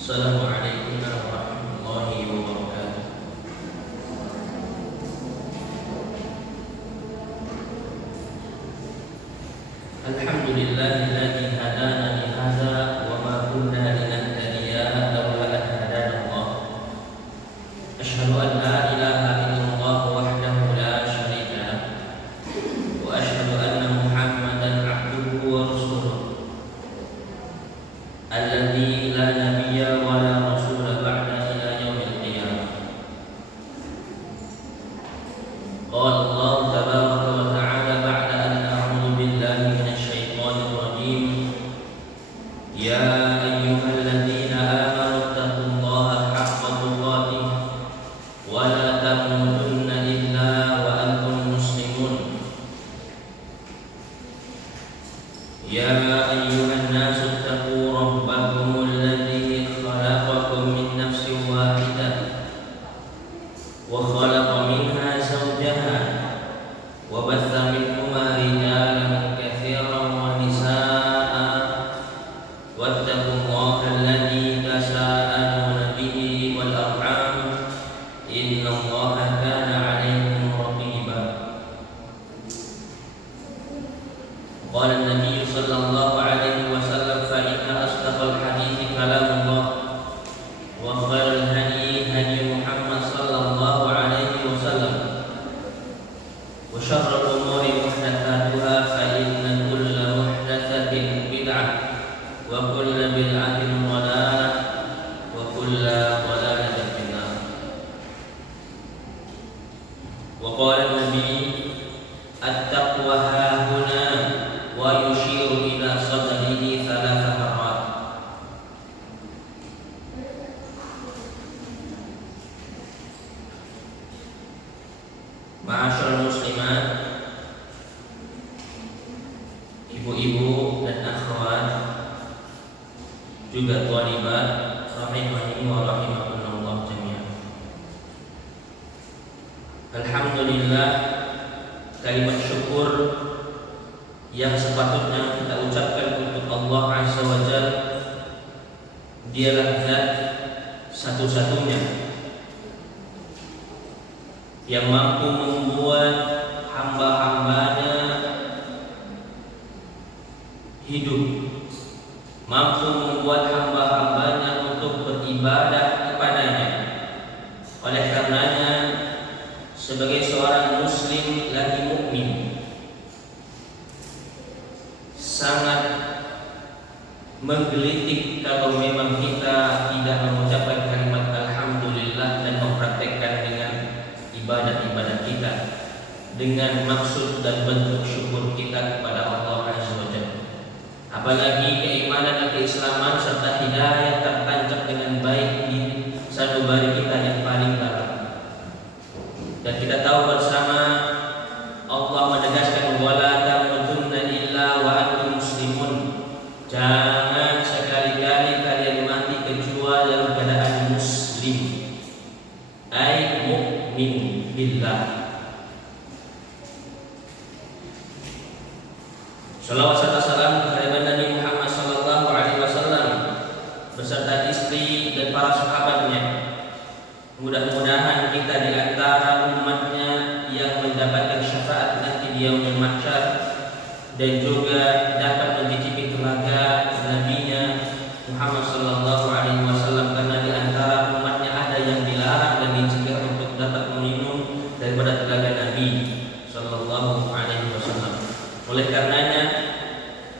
Assalamualaikum warahmatullahi wabarakatuh. Alhamdulillahilladzi hadana li hadza wa ma kunna linahtadiya laula an hadana Allah. Asyhadu an la ilaha illallah wahdahu la syarika lah wa asyhadu anna Muhammadan abduhu wa rasuluh alladzi la nabiyya wa la rasula ba'da ila yaumil qiyamah. Qala Allah tabaraka wa ta'ala ba'da an a'udzu billahi minasy syaithanir rajim. Ya ayyuhalladzina amanu taqullaha haqqa tuqatih wa la tamutunna illa wa antum muslimun. Ya ayyuhan nasu taqu rabbakum alladzi khalaqakum min nafsin wahidah wa khalaqa minha zawjaha wa batha minhuma rijalan katsiran wa nisaa'a wattaqullaha alladzi tasaaluna bihi wal arham innallaha kana 'alaykum raqiba. Qala an-nabiy sallallahu alaihi wasallam fa inna asdaqal hadithi kalamullah wa khairal hadi hadi Muhammad sallallahu alaihi wasallam wa syarrul umuri muhdatsatuha fa inna kulla muhdatsatin bid'ah wa kulla bid'atin dhalalah wa kulla dhalalatin finnar. Wa qala an-nabiy at-taqwa hahuna wa yushiru ila sadrihi thalatha marrat. Ma'asyiral muslimat, ibu-ibu dan akhwat, juga thalibat rahimani wa rahimakumullah jami'an. Alhamdulillah, kalimat syukur yang sepatutnya kita ucapkan untuk Allah Azza wa Jalla, Dialah zat satu-satunya yang mampu membuat hamba-hambanya hidup, mampu membuat hamba-hambanya untuk beribadah kepadanya. Oleh karenanya, sebagai seorang muslim lagi mukmin, sangat menggelitik kalau memang kita tidak mengucapkan kalimat alhamdulillah dan mempraktekkan dengan ibadah-ibadah kita dengan maksud dan bentuk syukur kita kepada Allah Azza wa Jalla. Apalagi keimanan dan keislaman serta hidayah tertancap dengan baik di sanubari kita yang paling dalam. Dan kita tahu bersama Allah menegaskan wala tamutunna illa wa antum muslimun. Jangan sekali-kali kalian mati kecuali dalam keadaan muslim, ai mukmin billah. Shalawat serta salam kepada Nabi Muhammad sallallahu alaihi wasallam beserta istri dan para sahabatnya. Mudah-mudahan kita di antara umatnya yang mendapatkan syafaat nanti di yaumul mahsyar dan juga dapat mencicipi telaga nabinya Muhammad sallallahu alaihi wasallam, karena di antara umatnya ada yang dilarang dan dicegah untuk dapat meminum daripada telaga Nabi sallallahu alaihi wasallam. Oleh karenanya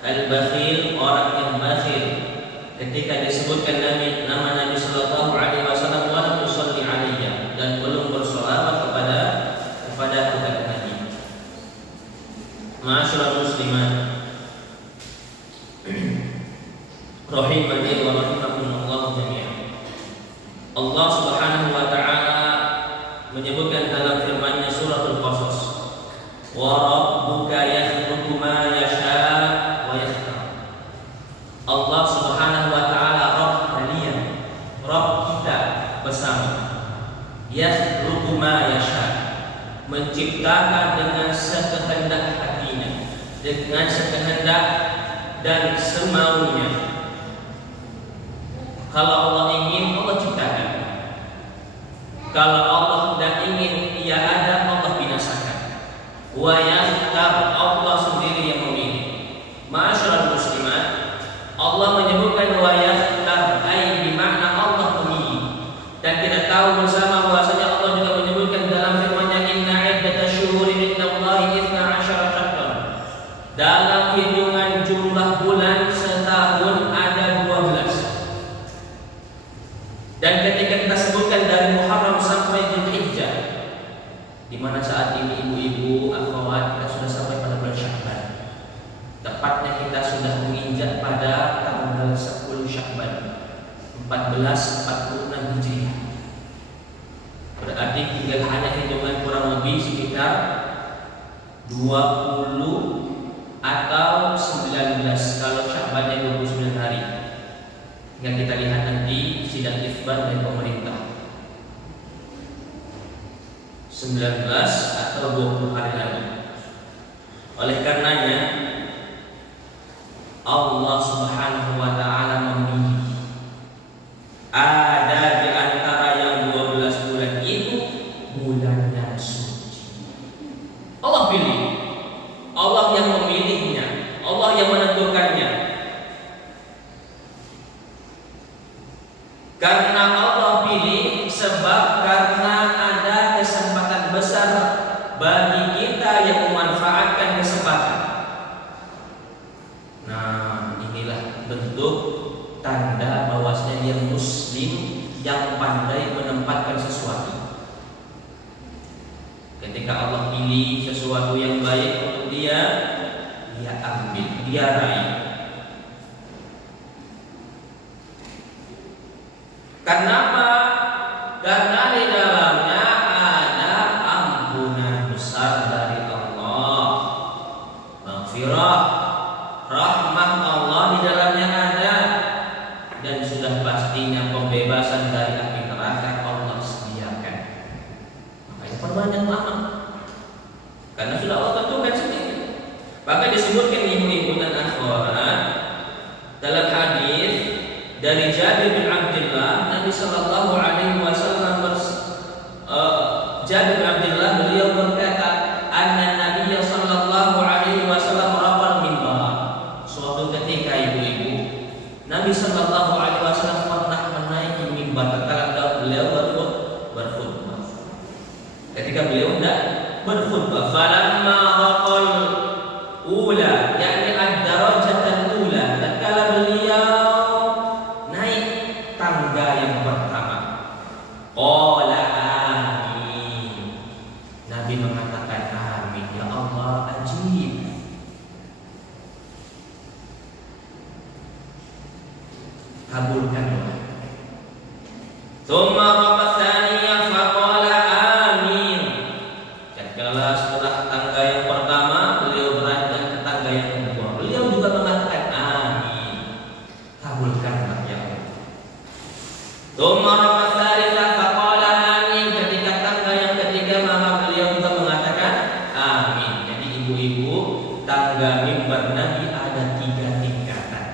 al-bakhil, orang yang bakhil, ketika disebutkan nama Nabi sallallahu alaihi wasallam wa lam yusalli alaihi dan belum bersolawat kepada Nabi. Ma'asyiral muslimat rahimani wa rahimakumullah jami'an. Allah Subhanahu wa ta'ala menyebutkan dalam firman-Nya suratul Qasas, wa rabbuka yakhluqu ma yasha' wa yakhtar. Allah Subhanahu wa ta'ala Rabb kalian, Rabb kita bersama, yakhluqu ma yasha', menciptakan dengan sekehendak hatinya, dengan sekehendak dan semaunya. Kalau Allah ingin, Allah ciptakan. Kalau Allah tidak ingin, ia ada, Allah binasakan. Wa yakhtar, Allah sendiri yang memilih. Ma'asyiral muslimat, Allah menyebutkan wa yakhtar, ai bermakna Allah memilih. Dan kita tahu bersama bahwasanya Allah juga menyebutkan dalam firman-Nya, inna iddatasyuhuri indallahi 12 syahran. Dalam hitungan jumlah bulan setahun ada 12. Dan ketika kita sebutkan dari Muharram sampai Dzulhijjah, di mana saat ini ibu-ibu, akhwat, kita sudah sampai pada bulan Sya'ban. Tepatnya kita sudah menginjak pada tanggal 10 Sya'ban 1446 Hijriah. Berarti tinggal hanya hitungan kurang lebih sekitar 20 atau 19 kalau Sya'bannya 29 hari. Yang kita lihat nanti sidang ifbar dari pemerintah 19 atau 20 hari lagi. Oleh karenanya Allah Subhanahu wa ta'ala memilih ada di antara yang 12 bulan itu bulan yang suci. Allah pilih, Allah yang memilihnya, Allah yang menentukannya. Karena Allah pilih, sebab karena ada kesempatan besar bagi kita yang memanfaatkan kesempatan. Nah, inilah bentuk tanda bahwasanya dia muslim yang pandai menempatkan sesuatu. Ketika Allah pilih sesuatu yang baik untuk dia ambil, dia raih. Kenapa? Karena di dalamnya ada ampunan besar dari Allah, maghfirah, rahmat Allah di dalamnya ada, dan sudah pastinya pembebasan dari api neraka Allah sediakan. Makanya perbanyak amal, karena sudah Allah tentukan sendiri. Maka disebutkan ibu-ibu dan akhwat dalam hadis dari Jabir bin Abdullah, Nabi sallallahu alaihi wasallam Jabir bin Abdullah beliau berkata, anna Nabi sallallahu alaihi wasallam rafal mimbar. Suatu ketika ibu-ibu, Nabi sallallahu alaihi wasallam pernah menaiki mimbar tatkala beliau berkhutbah. Ketika beliau hendak berkhutbah, falamma raqal ula, yakni ad-darajat al-ula, tatkala beliau tangga yang pertama, qala amin. Nabi mengatakan amin, ya Allah ajib. Kabulkanlah. Tsumma raqa tsaniyah faqala amin. Tatkala setelah tangga yang pertama beliau beranjak ke tangga yang kedua, beliau juga mengatakan amin. Kabulkanlah ya Allah. Tsumma raqa tsalitsah faqala amin. Ketika tangga yang ketiga maka beliau juga mengatakan amin. Jadi ibu-ibu, tangga mimbar Nabi ada 3 tingkatan.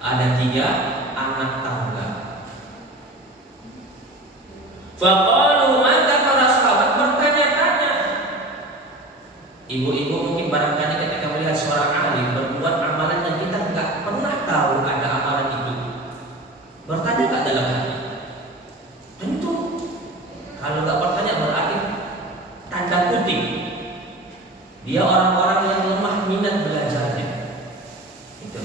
Ada 3 anak tangga. Faqalu, maka para sahabat bertanya-tanya. Ibu-ibu mungkin barangkali ketika melihat seorang alim berbuat amalan yang kita enggak pernah tahu ada amalan itu, bertanya enggak dalam hati? Tentu. Kalau enggak bertanya berarti tanda kutip dia orang-orang yang lemah minat belajarnya. Itu.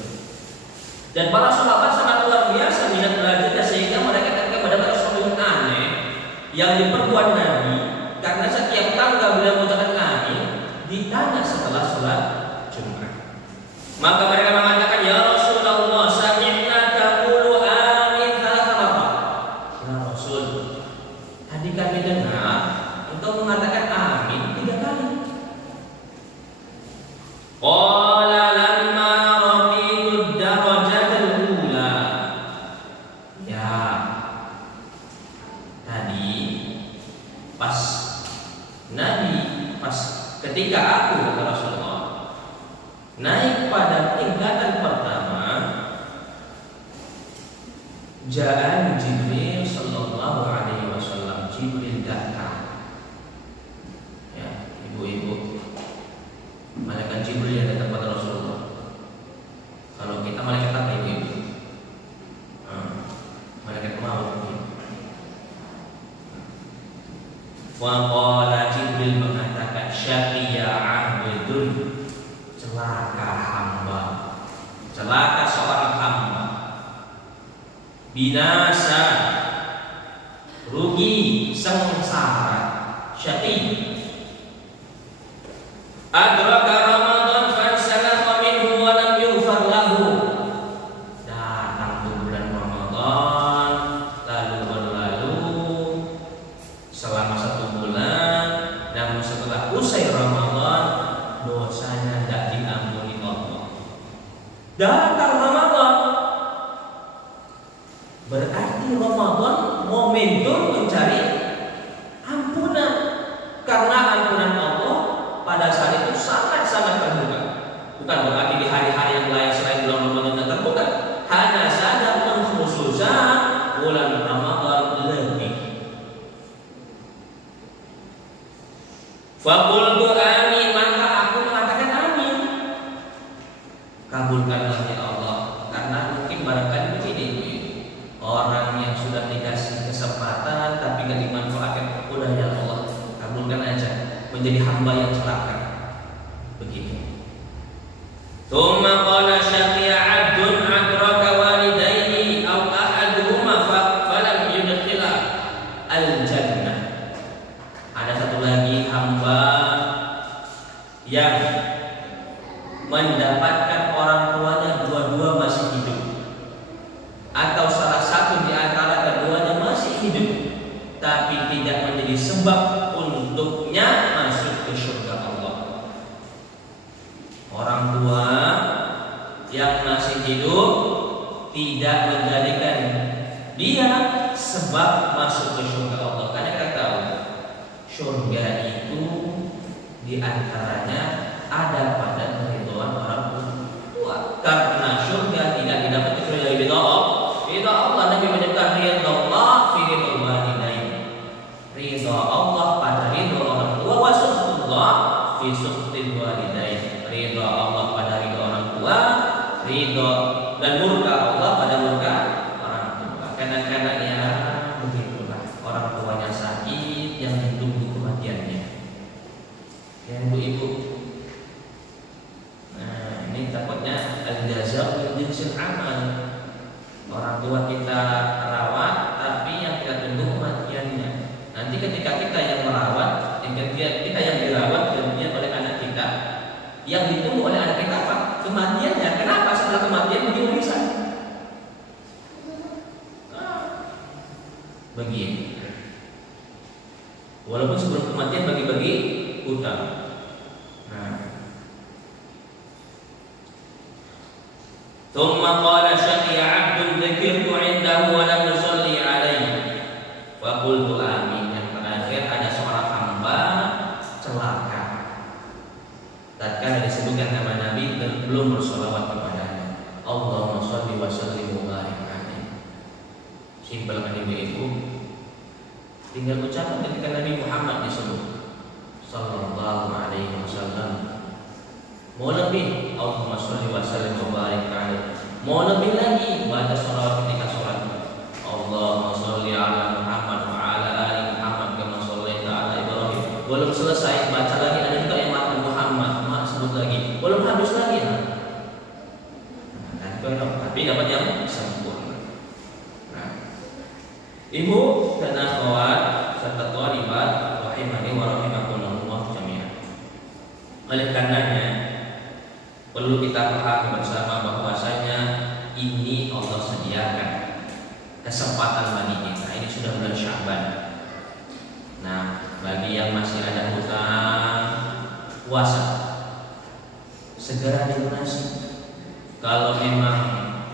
Dan para sahabat sangat luar biasa minat belajarnya, sehingga mereka ketika mendapat sesuatu yang aneh yang diperbuat Nabi, karena setiap tangga beliau mengucapkan amin, ditanya setelah sholat Jumat. Maka mereka mengatakan, ya Rasulullah, sami'na taqulu amin 3 marrat. Ya Rasul, tadi kami dengar engkau mengatakan amin 3 kali. Qala lamma raqitud darajatul ula. Ya, tadi pas ketika aku, kata Rasulullah, naik pada tingkatan pertama, Ja'an Jibril sallallahu alaihi wasallam. Jibril datang. Ya, ibu-ibu. Malaikat Jibril yang datang kepada Rasulullah. Kalau kita malaikat apa ibu-ibu? Malaikat maut. Faqala Jibril mengatakan syaqiya abdun, celaka hamba, celaka seorang hamba, binasa, rugi, sengsara, syaqi. Adraka Ramadan fansalakha minhu wa lam yughfar lahu. Datang bulan Ramadan lalu berlalu selama 1 bulan, namun setelah usai Ramadan dosanya tidak diampuni Allah. Datang Ramadan, berarti Ramadan momentum mencari ampunan, karena ampunan Allah pada saat itu sangat-sangat terbuka. Bukan berarti di hari-hari yang lain selain bulan Ramadan terbuka, hanya saja pengkhususan bulan Ramadan lebih. Faqultu amin, maka aku mengatakan amin. Kabulkanlah ya Allah, karena mungkin barangkali begini, orang yang sudah dikasih kesempatan tapi gak dimanfaatkan, udah ya Allah kabulkan aja, menjadi hamba yang celaka. Begitu. Tsumma qala syaqiya 'abdun adraka walidayhi aw ahaduhuma falam yudkhila al-jannah. Ada satu lagi hamba yang mendapatkan orang tuanya dua-dua masih hidup, atau salah satu di antara keduanya masih hidup, tapi tidak menjadi sebab untuknya masuk ke surga Allah. Orang tua yang masih hidup tidak menjadikan dia sebab masuk ke surga Allah, karena kita tahu surga itu di antaranya ada pada keridhaan orang tua, karena surga tidak didapat kecuali dari ridha Allah. Nabi menyebutkan ridha Allah fi ridha walidain, ridha Allah pada ridha orang tua, wa sukhutullah fi sukhtil walidain, ridha Allah pada ridha orang tua, ridha dan murka Allah pada murka orang tua. Kadang-kadang ya begitulah, orang tuanya sakit yang ditunggu kematiannya. Ya ibu-ibu, nah ini takutnya al-jazaa min jinsil amal. Orang tua kita rawat, tapi yang kita tunggu kematiannya. Nanti ketika kita yang merawat, kita yang dirawat kemudian oleh anak kita, yang ditunggu oleh anak kita apa? Kematiannya. Kenapa setelah kematian begini bisa? Begini. Walaupun sebelum kematian bagi-bagi utang. Nah. Thumma qala syaqiya 'abdun dzikirtu 'indahu wa lam yusalli 'alaihi. Fa qultu amin. Yang terakhir ada seorang hamba celaka. Tatkala disebutkan nama Nabi dan belum bersolawat kepadanya. Allahumma shalli wa sallim wa barik alaihi. Simpel kan ibu-ibu. Tinggal ucapan ketika Nabi Muhammad disebut sallallahu alaihi wasallam. Mau lebih, Allahumma sholli wa sallim wa barik alaihi. Mau lebih lagi, baca sholawat ketika sholat. Allahumma sholli ala Muhammad wa ala ali Muhammad kama shallaita ala Ibrahim. Belum selesai, baca lagi, ada juga yang mati Muhammad, sebut lagi. Belum habis lagi. Tapi dapat yang sempurna. Nah, ibu dan akhwat serta thalibat rahimani wa rahimakumullah jami'an. Oleh karenanya perlu kita pahami bersama bahwasanya ini Allah sediakan kesempatan bagi kita. Ini sudah bulan Sya'ban. Nah, bagi yang masih ada hutang puasa, segera dilunasi. Kalau memang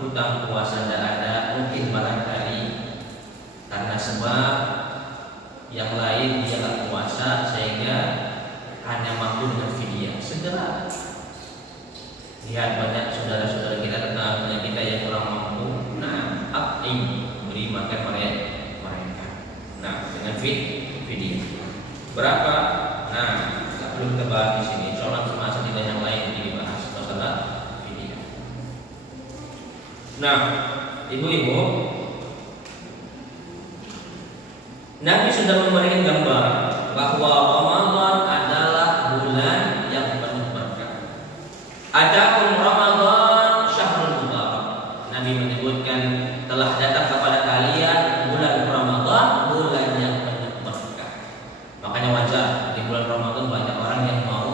hutang puasa tidak ada, mungkin barangkali karena sebab yang lain dia tak puasa sehingga hanya mampu dengan fidyah, segera. Lihat banyak saudara-saudara kita, tetangga kita yang kurang mampu, nah, at'im, memberi makan mereka. Nah, dengan fidyah. Berapa? Nah, nggak perlu kita bahas di sini. Sholat semasa tidak yang lain dibahas masalah fidyah. Nah, ibu-ibu, Nabi sudah memberikan gambar bahwa Ramadan adalah bulan yang penuh berkah. Adapun Ramadan syahrul mubarak. Nabi menyebutkan telah datang kepada kalian bulan Ramadan, bulan yang penuh berkah. Makanya wajar di bulan Ramadan banyak orang yang mau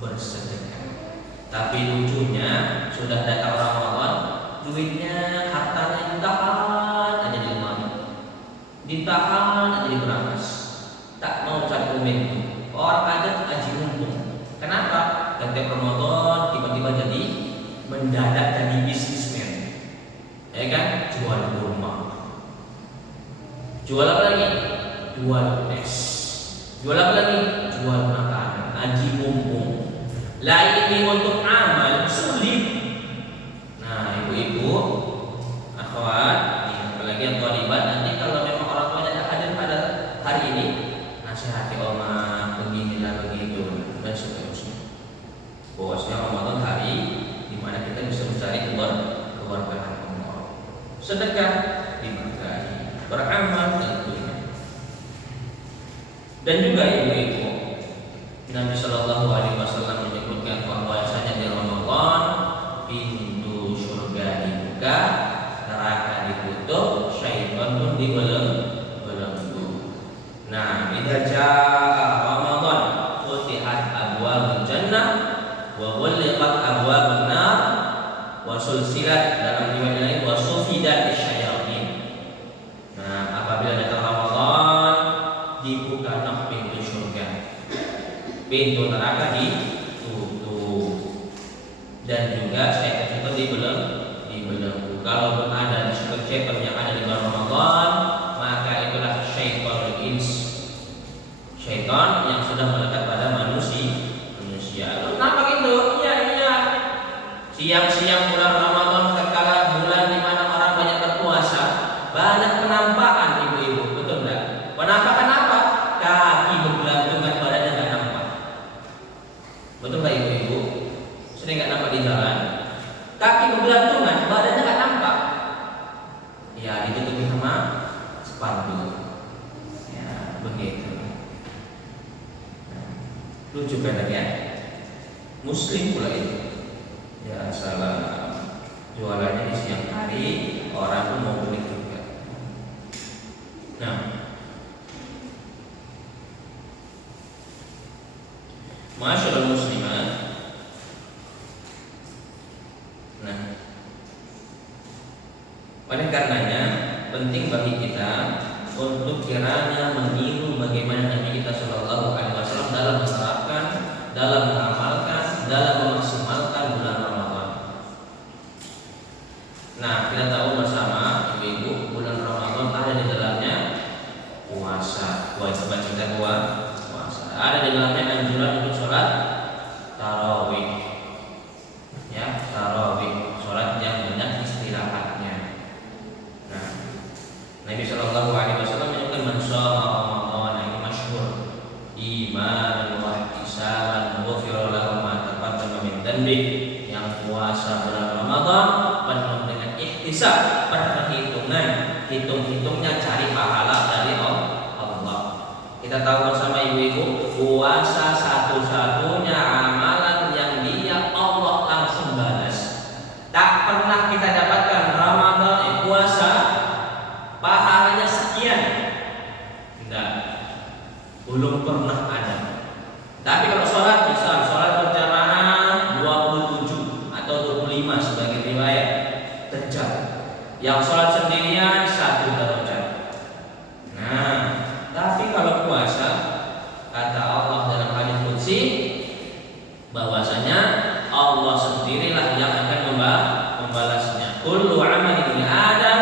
bersedekah. Tapi lucunya sudah datang Ramadan, duitnya, hartanya ditahan aja di lemari, ditahan aja di berangas, tak mau cari momentum. Orang aja ngaji mumpung. Kenapa? Ganti Ramadan tiba-tiba jadi mendadak jadi bisnismen, ya kan? Jual rumah, jual apa lagi? Jual es, jual apa lagi? Jual makanan. Ngaji mumpung. Lah ini untuk amal sulit. Nah, ibu-ibu, akhwat, apalagi yang thalibat, nanti kalau memang orang tua tidak hadir pada hari ini, nasihati oma beginilah begitu dan seterusnya. Bahwasanya Ramadan hari di mana kita bisa mencari keberkahan Allah. Sedekah diberkahi, beramal tentunya. Dan juga ibu-ibu, Nabi Shallallahu Alaihi Wasallam menyebutkan bahwasanya di Ramadan pintu surga dibuka, neraka ditutup, syaitan pun dibelenggu. Nah, idza jaa Ramadan futihat abwabul jannah wa ghulqat abwabun nar wa sulsilat, dalam riwayat lain wa sufidat syayatin. Nah, apabila datang Ramadan dibuka pintu surga, pintu neraka ditutup, dan juga syaitan itu dibelenggu. Kalau pun ada di syaitan yang ada di bulan Ramadan, maka itulah syaitanul ins, syaitan yang sudah melekat pada manusia. Kenapa gitu? Iya. Siang-siang bulan Ramadan, tatkala bulan di mana orang banyak berpuasa, banyak penampakan ibu-ibu, betul enggak? Penampakan apa? Kaki bergelantungan, badannya nggak nampak. Betul nggak ibu-ibu? Sering nggak nampak di jalan. Kaki bergelantungan, badannya nggak nampak. Ya, ditutupi sama sepatu. Ya, begitu. Lucu kan ya? Muslim pula itu. Ya, salah jualannya di siang hari, orang pun mau beli juga. Nah, Masyaallah muslimat. Nah, oleh karenanya penting bagi kita untuk kiranya meniru bagaimana Nabi kita Shallallahu Alaihi Wasallam dalam menerapkan, dalam mengamalkan, dalam memaksimalkan bulan Ramadan. Nah, kita tahu bersama ibu-ibu, bulan Ramadan ada di dalamnya puasa, kewajiban kita puasa. Ada di dalamnya anjuran untuk sholat tarawih, ya, tarawih, sholat yang banyak istirahatnya. Nah, Nabi Shallallahu Alaihi Wasallam menyebutkan man shoma Ramadan, ini masyhur, imanan wa ihtisaban ghufira lahu ma taqaddama min dhanbi. Yang puasa bulan Ramadan penuh dengan ihtisab, perhitungan, hitung-hitungnya cari pahala dari Allah. Kita tahu bersama ibu-ibu, puasa satu-satunya amalan yang dia Allah langsung balas. Tak pernah kita dapatkan Ramadan puasa pahalanya sekian. Tidak, belum pernah ada. Tapi kalau sholat, misal sholat berjamaah 27 atau 25 sebagai riwayat derajat. Yang sholat sendirian 1 derajat. Nah, tapi kalau puasa, kata Allah dalam hadis qudsi bahwasanya Allah sendirilah yang akan membalasnya. Kullu amali ibni Adam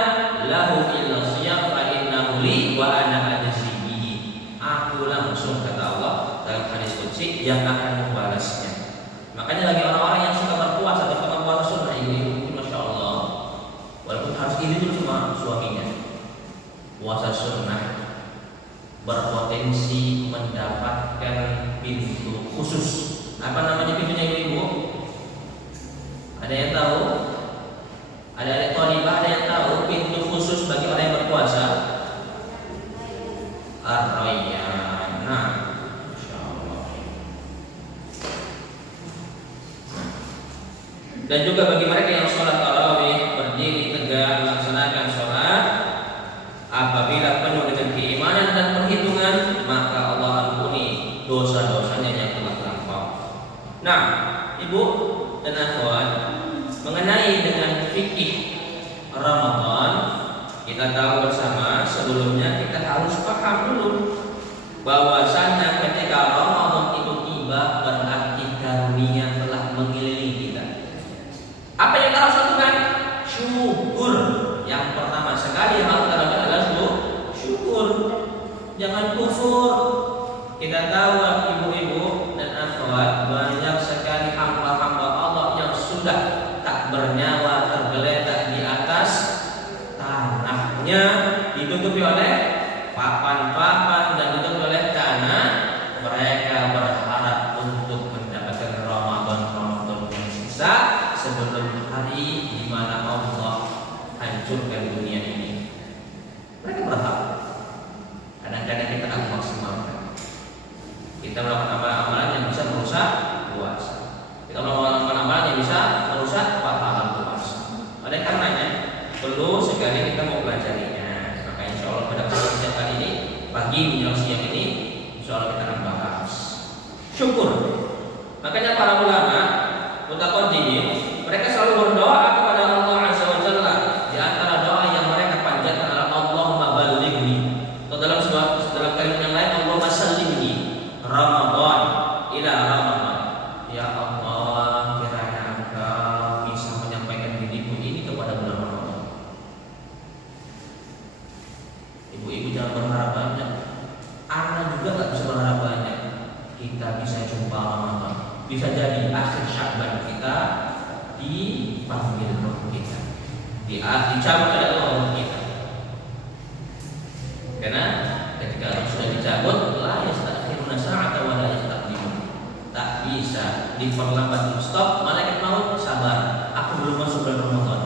lahu illa shiyam fa innahu li wa ana ajzi bihi. Aku langsung, kata Allah dalam hadis qudsi, yang akan membalasnya. Makanya bagi orang-orang yang suka berpuasa, terutama puasa sunnah, ibu-ibu, masya Allah, walaupun harus ini dulu sama suaminya, puasa sunnah berpotensi mendapatkan pintu khusus. Apa namanya pintunya ibu? Ada yang tahu? Ada yang thalibah, ada yang tahu pintu khusus bagi orang yang berpuasa? Ar-Rayyan. Nah, insyaallah. Dan juga bagi mereka yang sholat tarawih berdiri tegak melaksanakan sholat, apabila penuh dengan keimanan dan perhitungan, maka Allah ampuni dosa-dosanya yang telah lampau. Nah, ibu dan akhwat, mengenai dengan fikih Ramadan, kita tahu bersama sebelumnya kita harus paham dulu bahwasanya ketika Ramadan itu tiba berarti karunia telah mengelilingi kita. Apa yang kita harus lakukan? Syukur. Yang pertama sekali yang harus kita lakukan adalah syukur. Jangan kufur. Kita tahu ibu-ibu dan akhwat, banyak sekali hamba-hamba Allah yang sudah tak bernyawa tergeletak di atas tanahnya, ditutupi oleh papan-papan dan ditutupi oleh tanah. Mereka berharap untuk mendapatkan Ramadan yang sisa sebelum hari di mana Allah hancurkan dunia ini. Mereka berharap. Kadang-kadang kita tak maksimalkan. Kita melakukan amalan-amalan yang bisa merusak puasa. Kita melakukan amalan yang bisa merusak pahala puasa. Oleh karenanya perlu sekali kita mau pelajarinya. Maka insya Allah pada kesempatan kali ini, pagi menjelang siang ini, insya Allah kita akan bahas syukur. Makanya para ulama mutaqaddimin, mereka selalu berdoa kepada Allah Azza wa Jalla. Di antara doa yang mereka panjatkan adalah Allahumma ballighni. Atau dalam kalimat yang lain, Allahumma sallimni Ramadan ila Ramadan. Ya Allah, kiranya Engkau bisa menyampaikan diriku ini kepada bulan Ramadan. Ibu-ibu jangan berharap banyak. Anak juga tak bisa berharap banyak. Kita bisa jumpa Ramadan. Bisa jadi akhir Sya'ban kita dipanggil roh kita, dicabut oleh roh kita. Karena ketika roh sudah dicabut, la yastakhiruna sa'ata wa la yastaqdimun. Tak bisa diperlambat. Stop, malaikat maut, sabar. Aku belum masuk bulan Ramadan.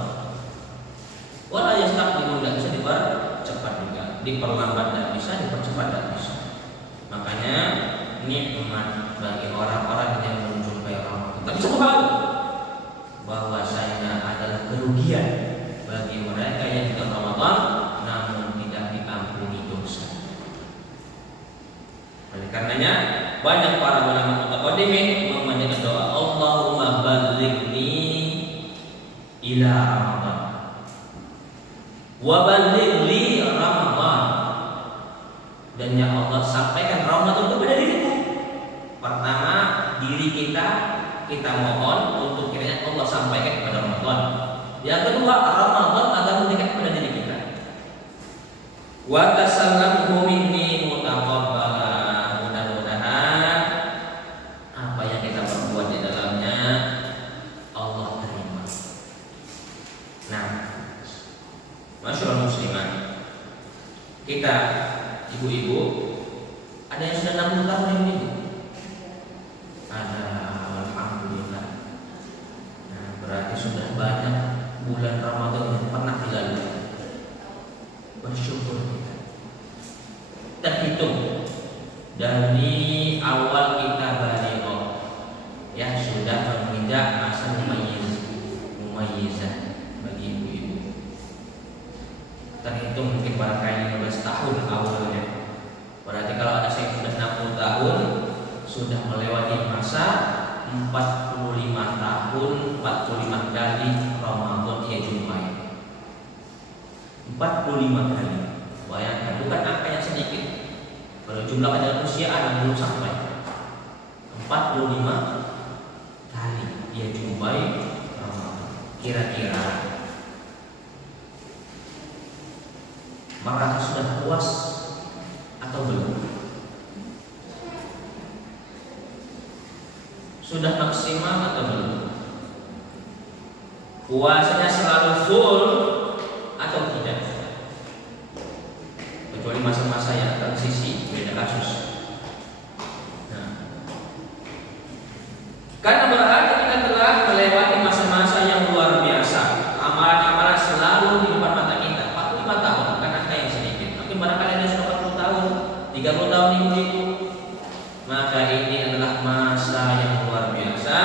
Wa la yastaqdimun, tidak bisa dipercepat juga. Diperlambat tidak bisa, dipercepat tidak bisa. Makanya nikmat bagi orang-orang yang menjumpai Ramadan. Tapi satu hal, bahwasanya adalah kerugian bagi mereka yang tidak Ramadan namun tidak diampuni dosa. Oleh karenanya banyak para ulama mutaqaddimin memanjatkan doa Allahumma ballighni ila Ramadan wa balligh li Ramadan. Dan ya Allah, sampaikan Ramadan kepada diriku. Pertama, diri kita mohon untuk kiranya Allah sampaikan kepada Ramadan. Yang kedua, Ramadan agar mendekat kepada diri kita. Wa tasallamhu minni mutaqabbala. Mudah-mudahan apa yang kita perbuat di dalamnya Allah terima. Nah, masyaallah musliman, kita ibu-ibu ada yang sudah 60 tahun ini. Ada, alhamdulillah. Nah, berarti sudah banyak bulan Ramadan yang pernah dilalui. Bersyukur kita. Terhitung dari awal kita baligh, ya sudah menginjak masa mumayyizah bagi ibu-ibu. Terhitung mungkin barangkali 15 tahun awalnya. Berarti kalau ada saya sudah 60 tahun, sudah melewati masa 45 tahun, 45 kali Ramadan ia jumpai. 45 kali. Bayangkan, bukan angka yang sedikit. Kalau jumlahkan dalam usia anak belum sampai. 45 kali ia jumpai Ramadan. Kira-kira merasa sudah puas atau belum? Sudah maksimal atau belum? Puasanya selalu full atau tidak? masa-masa yang transisi, beda kasus. Nah, karena berarti kita telah melewati masa-masa yang luar biasa. Amalan-amalan selalu di depan mata kita. 45 tahun bukan angka yang sedikit. Tapi barangkali ada sudah 40 tahun, 30 tahun itu. Maka ini adalah masa yang luar biasa.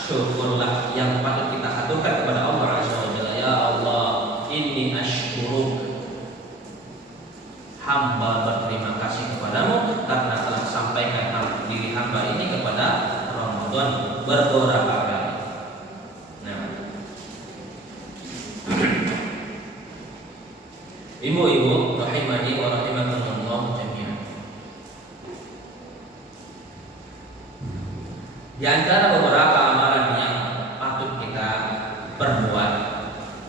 Syukurlah yang patut kita haturkan kepada Allah Azza wa Jalla. Ya Allah, inni asykuruk, hamba berterima kasih kepadamu karena telah sampaikan diri hamba ini kepada Ramadan beberapa kali. Nah, ibu-ibu rahimani wa rahimakumullah jami'an. Di antara beberapa amalan yang patut kita perbuat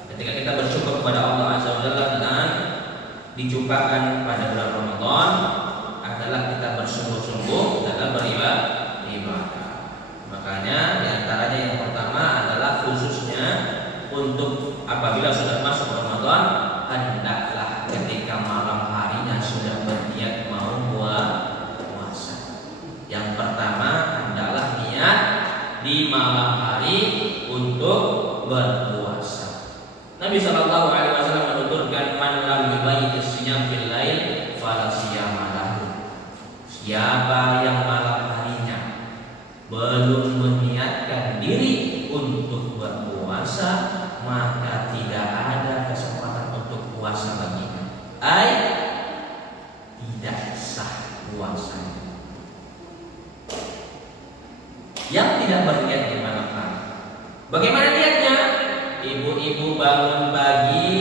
ketika kita bersyukur kepada Allah Azza wa Jalla dengan dijumpakan pada bulan Ramadan adalah kita bersungguh-sungguh dalam beribadah. Makanya di antaranya yang pertama adalah khususnya untuk apabila sudah masuk Ramadan, hendaklah ketika malam harinya sudah berniat mau puasa. Yang pertama hendaklah niat di malam hari untuk berpuasa. Nabi sallallahu alaihi wasallam menuturkan, man lam yubayyit as-siyam fil lail fala siyama lahu. Siapa yang malam harinya belum meniatkan diri untuk berpuasa, maka tidak ada kesempatan untuk puasa baginya. Tidak sah puasanya. Yang tidak berniat di malam hari. Bagaimana niatnya? Ibu-ibu bangun pagi,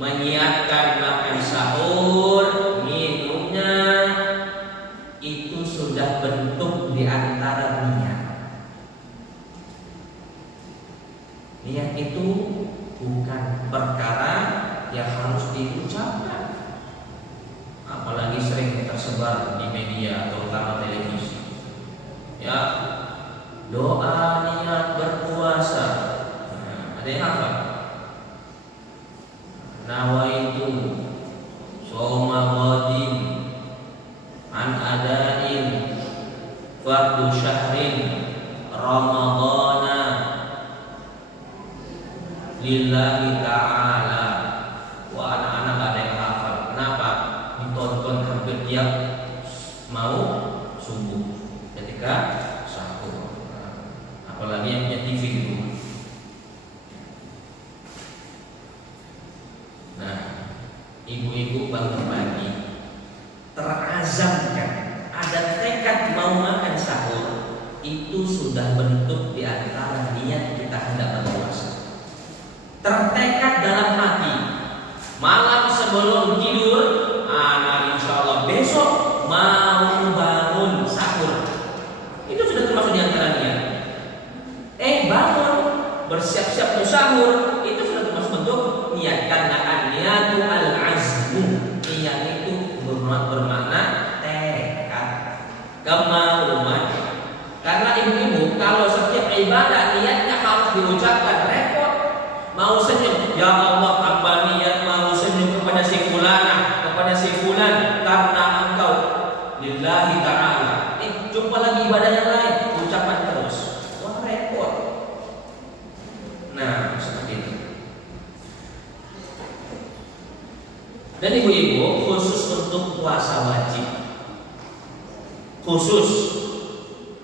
menyiapkan makan sahur, minumnya, itu sudah bentuk di antara niat. Niat itu bukan perkara yang harus diucapkan, apalagi sering tersebar di media, terutama televisi. Ya, doa niat berpuasa. Ada yang hafal? Nawaitu soma ghadin an adain fardu syahrin ramadana lillahi ta'ala. Wah, anak-anak ada yang hafal. Kenapa? Ditonton hampir tiap mau subuh ketika sahur. Apalagi yang punya TV di rumah. Ibu-ibu bangun pagi, terazamkan, ada tekad mau makan sahur, itu sudah bentuk di antara niat kita hendak berpuasa. Tertekad dalam hati, malam sebelum tidur, insya Allah besok mau bangun sahur. Itu sudah termasuk di antara niat. Bangun, bersiap-siap untuk sahur, itu sudah termasuk bentuk niat. Karena an-niyatu al-azmu, niat itu bermakna tekad, kemauan. Karena ibu-ibu kalau setiap ibadah niatnya harus diucapkan, repot. Mau senyum, ya Allah, hamba niat mau senyum kepada si fulana, kepada si fulan, karena engkau lillahi ta'ala. Jumpa lagi ibadah yang lain, ucapan terus. Wah, repot. Nah, seperti itu. Dan ibu-ibu, khusus untuk puasa wajib, khusus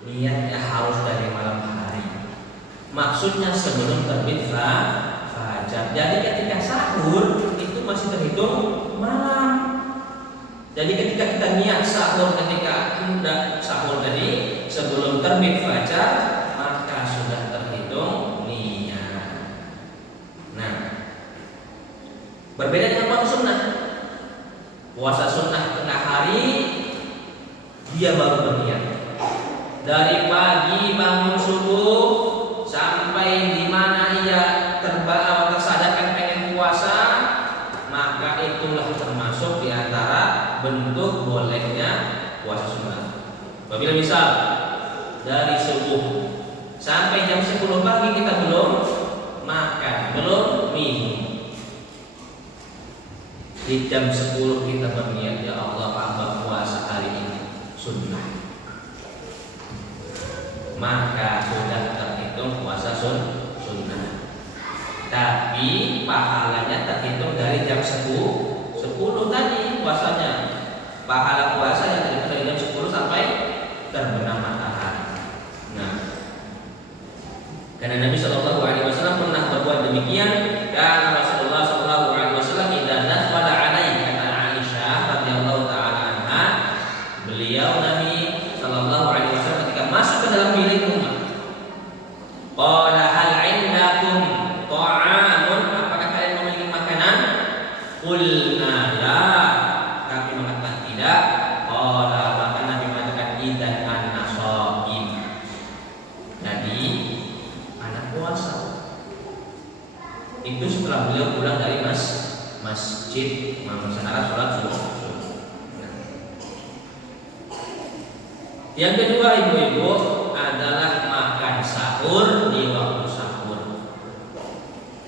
niatnya harus dari malam hari. Maksudnya sebelum terbit fajar. Jadi ketika sahur itu masih terhitung malam. Jadi ketika kita niat sahur, ketika hendak sahur tadi sebelum terbit fajar, maka sudah terhitung niat. Nah, berbeda dengan puasa sunnah. Puasa sunnah tengah hari dia baru berniat. Dari pagi bangun subuh sampai di mana ia tersadarkan pengen puasa, maka itulah termasuk di antara bentuk bolehnya puasa sunnah. Apabila misal dari subuh sampai jam 10 pagi kita belum makan, belum minum, Di jam 10 kita berniat, ya Allah hamba puasa hari ini sunnah, maka sudah terhitung puasa sunnah. Tapi pahalanya terhitung dari jam 10 tadi puasanya. Pahala puasa yang terhitung dari jam 10 sampai terbenam matahari. Nah, karena Nabi Shallallahu Alaihi Wasallam pernah berbuat demikian. Dan Rasulullah Shallallahu Alaihi Wasallam tidak nasbala alaihi, kata Aisyah radhiyallahu taala anha, beliau Nabi Shallallahu Alaihi Wasallam ketika masuk ke dalam bilik rumah, qala hal indakum ta'amun, apakah kalian memiliki makanan? Qulna la, kami mengatakan tidak. Qala, maka Nabi mengatakan idzan anna shaim, jadi anak puasa. Itu setelah beliau pulang dari masjid melaksanakan sholat subuh. Yang kedua, ibu-ibu, adalah makan sahur di waktu sahur.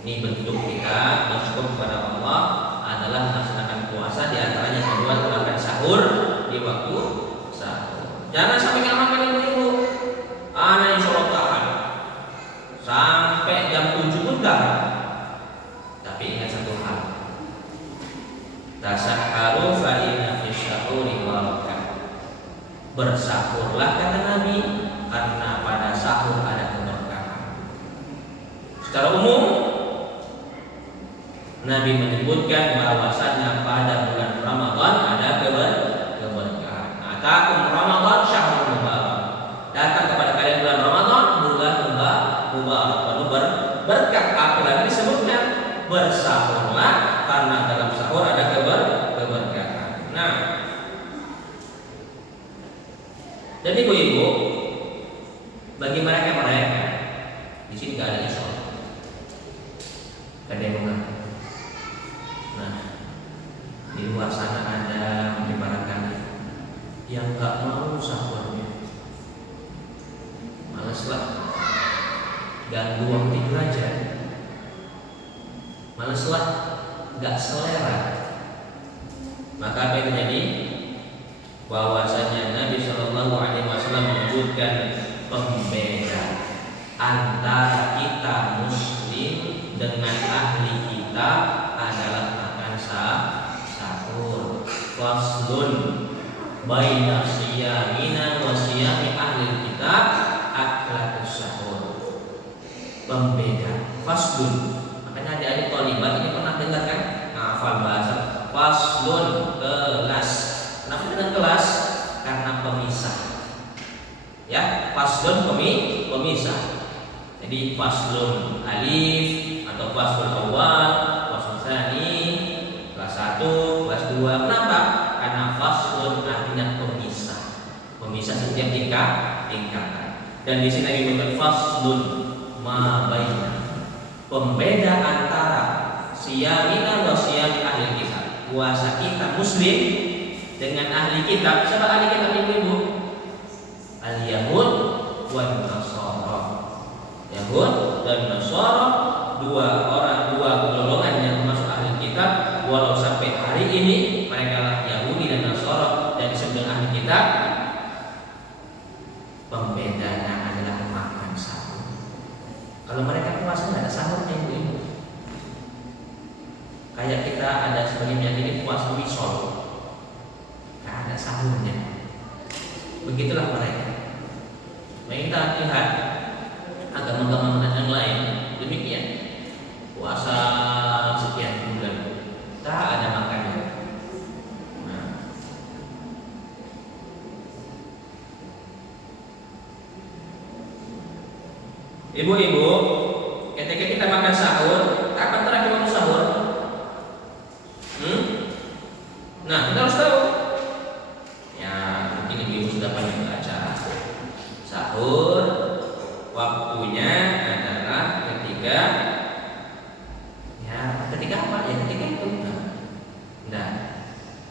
Ini bentuk kita bersyukur kepada Allah adalah melaksanakan puasa. Di antaranya kedua, makan sahur di waktu sahur. Jangan sampai nggak makan, ibu-ibu. Anak insya Allah tahan sampai jam 7 pun tahan. Tapi ingat satu hal, tasahharu fa inna fi syahuri barakah. Bersahurlah kata Nabi, karena pada sahur ada keberkahan. Secara umum Nabi menyebutkan bahwasanya pada bulan Ramadan ada keberkahan. Atakum Ramadan syahrul mubarak. Datang kepada kalian bulan Ramadan, bulan mubarak, penuh berkah. Apalagi disebutkan bersahurlah karena dalam sahur ada keberkahan. Nah, dan ibu-ibu, bagi mereka di sini nggak ada insya Allah, nggak ada yang mengaku. Nah, di luar sana ada barangkali yang nggak mau sahurnya, males lah, ganggu waktu tidur aja, males lah, nggak selera. Maka apa yang terjadi? Bahwasanya Nabi Shallallahu Alaihi Wasallam menyebutkan pembeda antara kita Muslim dengan ahli kita adalah makan sahur. Faslun baina siyamina wa siyami ahli kita aklatus sahur. Pembeda, faslun. Makanya adik-adik tholibat ini pernah dengar kan? Hafal bahasa faslun, kelas. Kenapa dengan kelas? Karena pemisah. Ya, faslun pemisah. Jadi faslun alif atau faslun awal, faslun tsani, kelas 1, kelas 2. Kenapa? Karena faslun artinya pemisah. Pemisah setiap tingkatan. Dan di sini disebutkan faslun ma baina, pembeda antara siyamina wa siyami ahli kitab. Puasa kita Muslim dengan ahli kitab. Siapa ahli kitab, ibu-ibu? Al-Yahud wan Nasara. Yahud dan Nasara, dua golongan yang termasuk ahli kitab. Walau sampai hari ini mereka lah Yahudi dan Nasara dan disebut ahli kitab, pembedanya adalah makan sahur. Kalau mereka puasa nggak ada sahurnya, ibu-ibu. Kayak kita ada sebagian yang ini puasa wisol, nggak ada sahurnya. Begitulah mereka. Kita lihat agama-agama yang lain demikian, puasa sekian bulan tak ada makannya. Nah, ibu-ibu, ketika kita makan sahur, kapan terakhir waktu sahur? Nah, kita harus tahu. Ya, mungkin ibu sudah pernah baca. Sahur waktunya adalah ketika apa? Ya ketika itu. Nah,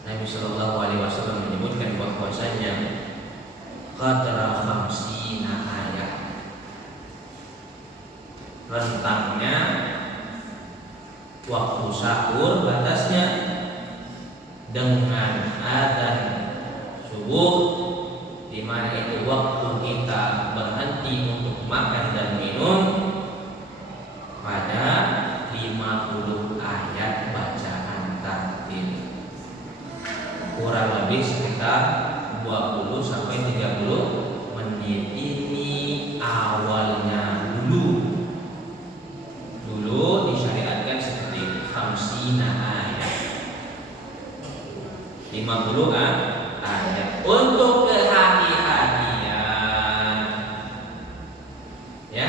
Nabi Shallallahu Alaihi Wasallam menyebutkan bahwasanya qadra khamsina ayat, rentangnya waktu sahur batasnya kurang lebih sekitar 20 sampai 30 menit. Ini awalnya dulu disyariatkan seperti itu, 50 ayat, 50 ayat untuk kehati-hatian, ya,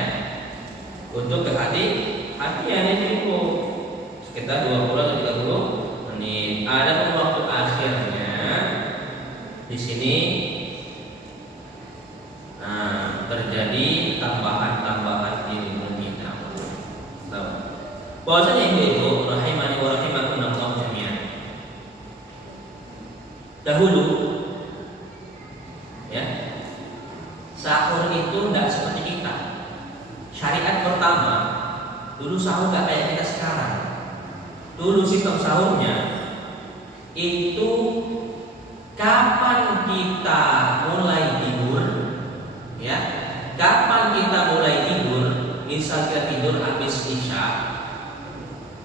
untuk kehati-hatian itu sekitar 20 atau 30 menit. Ada waktu akhirnya di sini terjadi tambahan-tambahan ilmu kita. Bahwasanya ibu-ibu rahimani wa rahimakumullah jami'an. Dahulu ya, sahur itu tidak seperti kita. Syariat pertama, dulu sahur tidak kayak kita sekarang. Dulu sistem sahurnya itu kapan kita mulai tidur, ya, kapan kita mulai tidur. Misal kita tidur habis isya,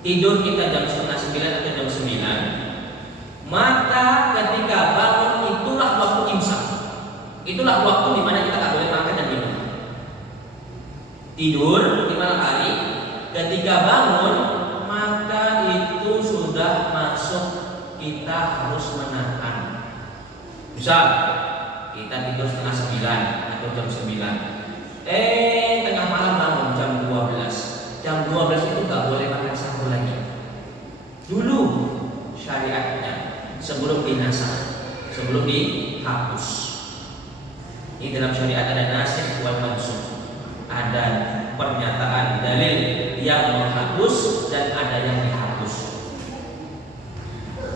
tidur kita jam 8:30 atau jam 9, maka ketika bangun itulah waktu imsak. Itulah waktu di mana kita tak boleh makan dan minum. Tidur di malam hari, ketika bangun maka itu sudah masuk, kita harus menahan. Misal kita tidur 8:30 atau jam 9, tengah malam bangun jam 12. Jam 12 itu gak boleh makan sahur lagi. Dulu syariatnya sebelum dinasakh, sebelum dihapus. Ini dalam syariat ada nasikh wal mansukh, ada pernyataan dalil yang menghapus dan ada yang dihapus.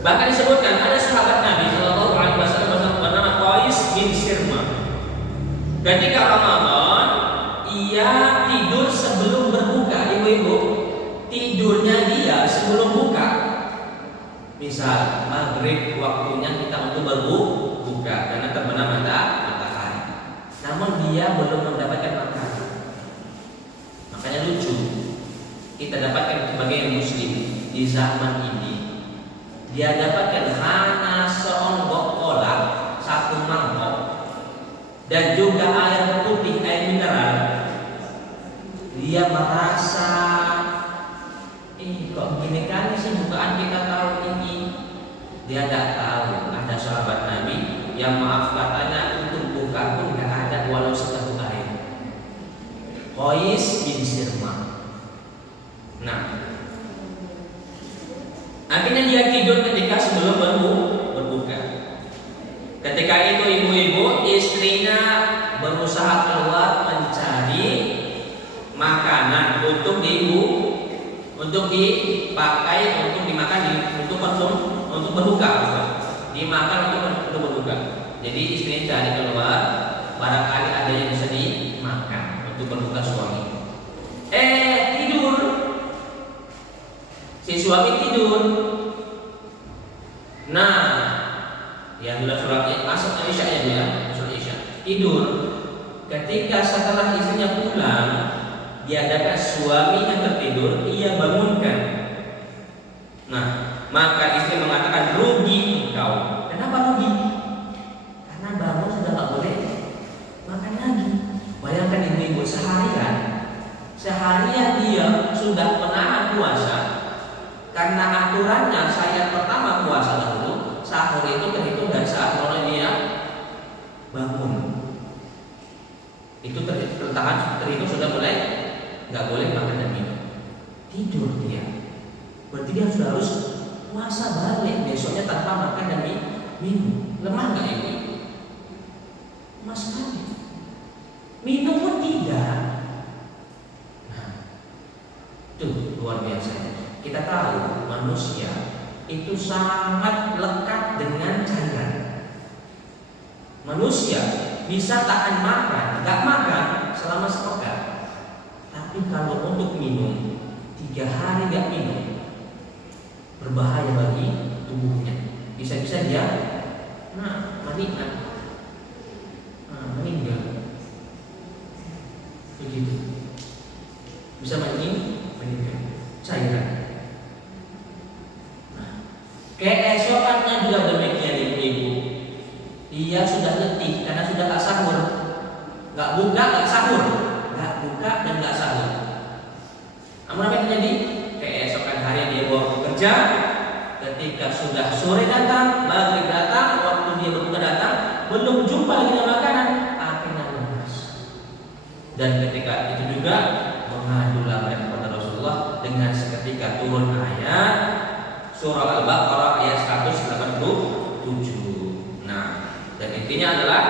Bahkan disebutkan ada sahabat Nabi Shallallahu Alaihi Wasallam bernama Qais bin Sirma. Ketika Ramadan, ia tidur sebelum berbuka. Ibu-ibu, tidurnya dia sebelum buka. Misal maghrib waktunya kita untuk berbuka karena terbenam matahari. Namun dia belum mendapatkan makanan. Makanya lucu, kita dapatkan sebagai muslim di zaman ini, dia dapatkan hanya seonggok kolak, satu mangkok, dan juga air putih, air mineral. Dia merasa, kok begini kali sih bukaan kita tahun ini. Dia tidak tahu ada sahabat Nabi yang maaf katanya untuk buka pun tidak ada walau setengah air. Qais bin Sirma. Nah, akhirnya dia tidur ketika sebelum berbuka. Ketika itu ibu-ibu, istrinya berusaha keluar mencari makanan untuk dipakai, untuk dimakan, untuk konsum, untuk berbuka, dimakan untuk berbuka. Jadi istrinya cari keluar, barangkali ada yang bisa dimakan untuk berbuka suami. Tidur. Si suami tidur. Nah, yang sudah suratnya masuk ke Isya ya dia, surat Isya. Tidur. Ketika setelah istrinya pulang, dia dapati suaminya tertidur, ia bangunkan. Nah, maka istri mengatakan, rugi engkau. Kenapa rugi? Karena bangun sudah tak boleh makan lagi. Bayangkan ibu-ibu, seharian dia sudah menahan puasa. Karena aturannya saya pertama puasa dahulu, sahur itu terhitung dari saat mulai dia bangun. Itu terhitung sudah mulai nggak boleh makan dan minum. Tidur dia, berarti dia sudah harus puasa balik besoknya tanpa makan dan minum. Lemah nggak ini? Lemah sekali. Minum pun tidak. Nah, itu luar biasa. Kita tahu manusia itu sangat lekat dengan cairan. Manusia bisa tahan makan, nggak makan selama sepekan. Tapi kalau untuk minum 3 hari nggak minum, berbahaya bagi tubuhnya. Bisa-bisa dia meninggal. Begitu. Bisa meninggal cairan. Keesokannya juga demikian dia sudah letih karena sudah gak sahur, gak buka, gak sahur, gak buka dan gak sahur. Namun apa yang terjadi? Keesokan hari dia bawa bekerja, ketika sudah sore datang, maghrib datang, waktu dia berbuka datang, belum jumpa lagi dengan makanan, akhirnya lemas. Dan ketika itu juga mengadulah mereka kepada Rasulullah dengan seketika turun ayat surah Al-Baqarah ayat 187. Nah, dan intinya adalah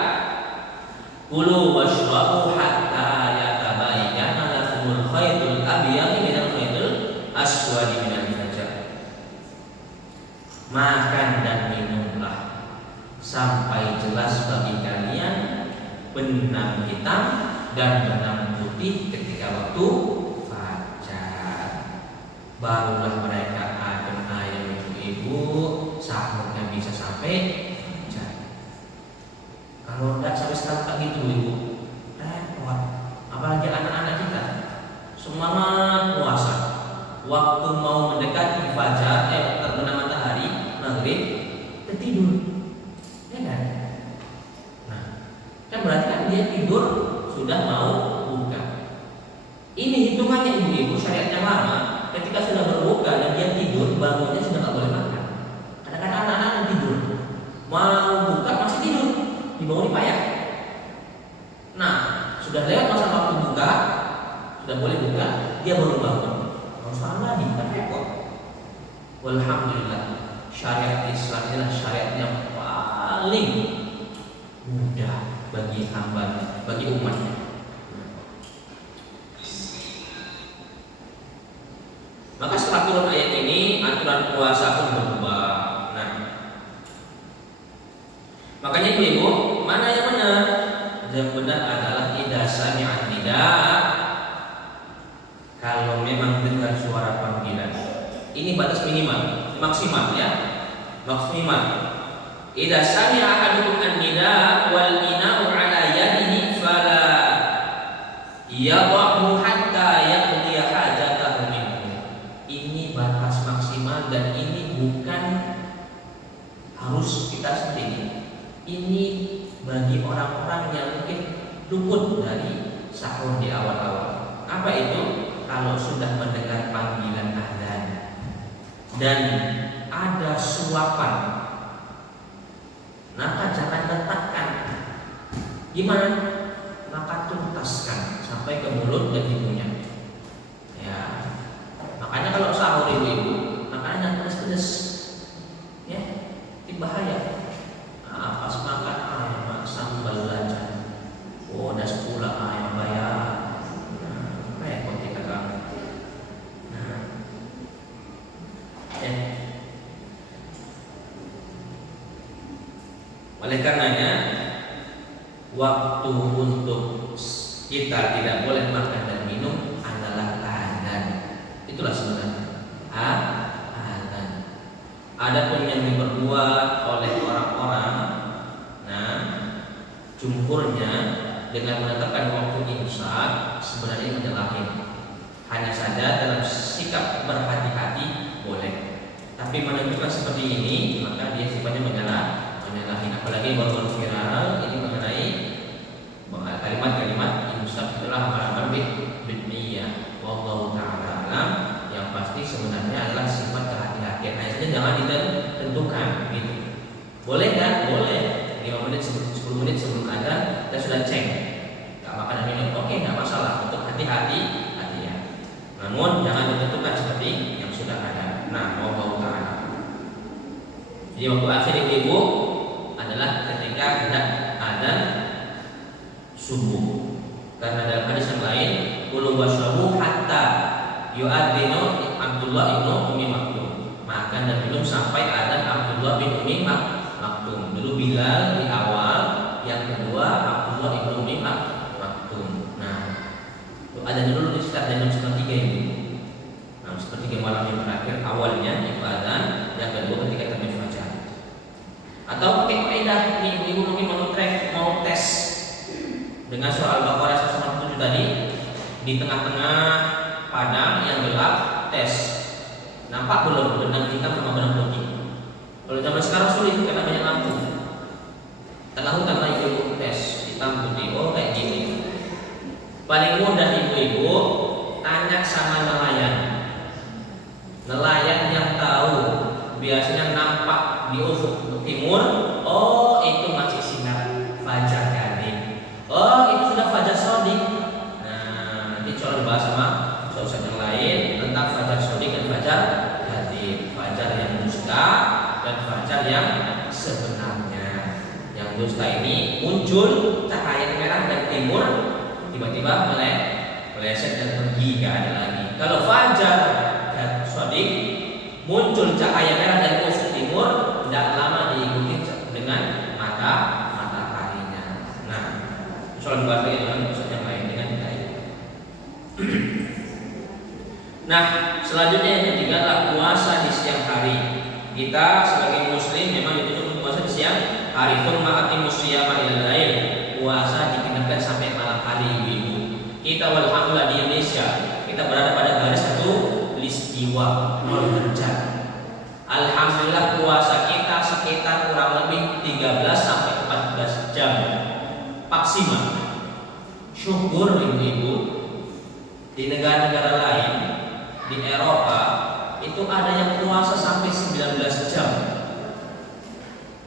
kulu washrabu hatta yatabayyana lakumul khaytul abyad minal khaytil aswad minal fajr. Makan dan minumlah sampai jelas bagi kalian benang hitam dan benang putih ketika waktu fajar. Barulah mereka adem ayem ibu sahurnya bisa sampai fajar. Kalau tidak sampai sekarang gitu ibu, repot. Apalagi anak-anak kita semangat puasa, waktu mau mendekati fajar, terbenam matahari maghrib tertidur, ya kan? Nah, kan berarti kan dia tidur sudah mau buka. Ini hitungannya ibu-ibu syariatnya lama. Ketika sudah berbuka dan dia tidur, bangunnya sudah tak boleh makan. Kadang-kadang anak-anak tidur, mau buka masih tidur, dibangun payah. Nah, sudah lewat masa waktu buka, sudah boleh buka, dia baru bangun. Harus makan lagi, kan repot. Walhamdulillah, syariat Islam adalah syariat yang paling mudah bagi hamba, bagi umatnya. Maka setelah turun ayat ini, aturan puasa pun berubah. Nah, makanya ibu, mana yang benar? Yang benar adalah idza sami'an nida. Kalau memang dengar suara panggilan, ini batas minimal, maksimal ya, maksimal. Idza sami'a ahadukum an-nida wal ina'u 'ala yadihi fala yadhahu hatta yaqdiya hajatahu minhu. Ini batas maksimal dan ini bukan harus kita sendiri. Ini bagi orang-orang yang mungkin luput dari sahur di awal-awal. Apa itu? Kalau sudah mendengar panggilan adzan dan ada suapan, maka jangan letakkan. Gimana? Maka tuntaskan sampai ke mulut dan hidungnya. Ya, makanya kalau sahur ibu-ibu, makanya pedas-pedas, ya, itu bahaya. Nah, pas makan ayam sambal lacan, das pula ayam bayar, repot kita kan. Nah, oleh karenanya waktu untuk kita tidak boleh makan dan minum adalah adzan. Itulah sebenarnya adzan. Adapun yang diperbuat oleh orang-orang, nah, jumhurnya dengan menetapkan waktu imsak sebenarnya menyalahi. Hanya saja dalam sikap berhati-hati boleh. Tapi menentukan seperti ini maka dia sifatnya menyalahi. Apalagi baru viral ini mengenai kalimat-kalimat imsak itulah amalan bid'iyah. Wallahu ta'ala alam. Yang pasti sebenarnya adalah sifat kehati-hatian. Nah, saja jangan ditentukan gitu. Boleh kan? Boleh. 5 menit 10 menit sebelum adzan kita sudah cek. Enggak makan dan minum. Oke, enggak masalah. Untuk hati-hati ya. Namun jangan ditentukan seperti yang sudah ada. Nah, wallahu ta'ala. Jadi waktu akhir ibu adalah ketika hendak adzan subuh. Karena dalam hadis yang lain, qulu washrabu hatta yu'adzinu Abdullah ibnu Ummi Maktum. Makan dan minum sampai adzan Abdullah bin Ummi Maktum. Dulu Bilal di awal, yang kedua Abdullah ibnu Ummi Maktum. Nah, adzan dulu di sekitar jam 1:30 ini. Nah, 1:30 malam yang terakhir awalnya itu adzan, yang kedua ketika terbit fajar. Atau pakai kaidah ini ibu mungkin mau tes dengan surah Al-Baqarah 167 tadi di tengah-tengah padang yang gelap, tes nampak belum benang hitam sama benang putih. Kalau zaman sekarang sulit karena banyak lampu. tanah ibu tes hitam putih. Oh kayak gini. Paling mudah ibu-ibu tanya sama nelayan. Nelayan yang tahu biasanya nampak di ufuk timur. Oh itu masih sinar fajar kading. Oh itu sudah fajar sodik. Nah nanti coba dibahas sama ustaz yang lain tentang fajar sodik dan fajar kading. Fajar yang dusta dan fajar yang sebenarnya. Yang dusta ini muncul cahaya merah dari timur, tiba-tiba meleset dan pergi, gak ada lagi. Kalau fajar dan sodik muncul cahaya merah dari ufuk timur, tidak lama diikuti dengan mataharinya. Nah, soal dibahas lagi dengan ustaz yang lain dengan kita. Nah, selanjutnya yang ketiga adalah puasa di siang hari. Kita sebagai muslim memang dituntut puasa di siang hari. Tsumma atimus shiyama ilal lail. Puasa dikenakan sampai malam hari, ibu-ibu. Kita walhamdulillah di Indonesia, kita berada pada garis satu listiwa 0 derajat. Alhamdulillah puasa kita sekitar kurang lebih 13 sampai 14 jam maksimal. Syukur ibu-ibu. Di negara-negara lain di Eropa itu ada yang puasa sampai 19 jam.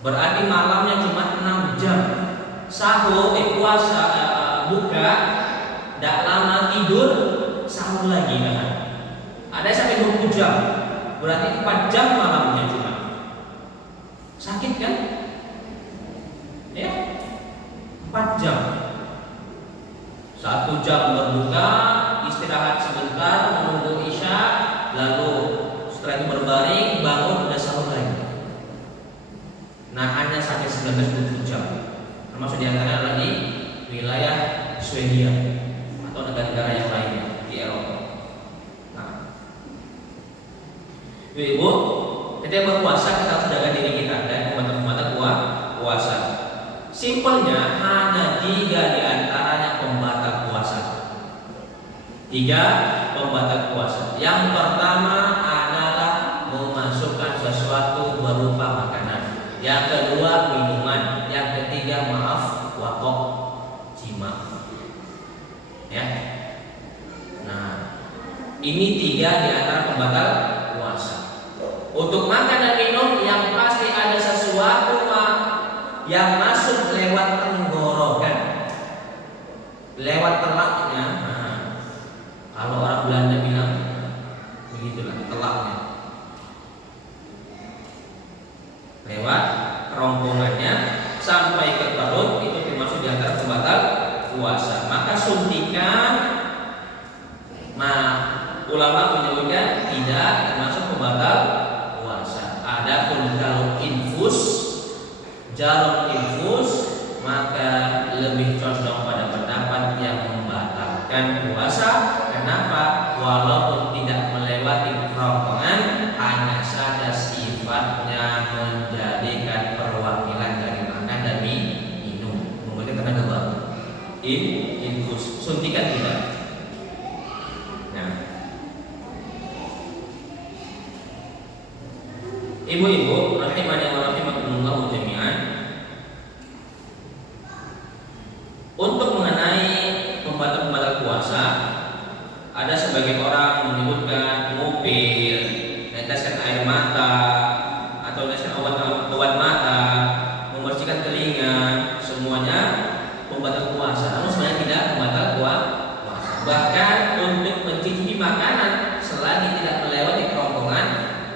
Berarti malamnya cuma 6 jam. Sahur puasa buka tidak lama tidur, sahur lagi kan. Ada yang sampai 20 jam. Berarti 4 jam malamnya cuma. Sakit kan? Ya. 4 jam. 1 jam berbuka, istirahat sebentar, menunggu isya, lalu setelah itu berbaring, bangun, udah sahur lagi. Nah, hanya sampai 19-20 jam. Termasuk diantaranya adalah di wilayah Swedia atau negara-negara yang lainnya di Eropa. Nah, ibu, ketika berpuasa kita harus jaga diri kita dan pembatal-pembatal puasa. Simpelnya hanya 3 diantaranya pembatal puasa. 3 pembatal puasa. Yang pertama adalah memasukkan sesuatu berupa makanan. Yang kedua minuman. Yang ketiga wakoh jima. Ya. Nah, ini 3 di antara pembatal puasa. Untuk makan dan minum yang pasti ada sesuatu yang masuk lewat tenggorokan, lewat telaknya. Nah, kalau orang Belanda bilang begitulah telaknya, lewat kerongkongannya sampai ke perut, itu termasuk di antara pembatal puasa. Maka suntikan, ulama menyebutkan tidak termasuk pembatal puasa. Adapun kalau jarum infus, maka lebih condong pada pendapat yang membatalkan puasa. Kenapa? Walaupun tidak melewati kerongkongan, hanya saja sifatnya menjadikan perwakilan dari makan dan minum, memberikan tenaga baru. Infus, suntikan tidak. Nah, ibu-ibu rahimani wa rahimakumullah jami'an. Untuk mengenai pembatal-pembatal puasa, ada sebagian orang menyebutkan ngupil, meneteskan air mata, atau meneteskan obat mata, membersihkan telinga, semuanya pembatal puasa. Namun sebenarnya tidak pembatal puasa. Bahkan untuk mencicipi makanan selagi tidak melewati kerongkongan,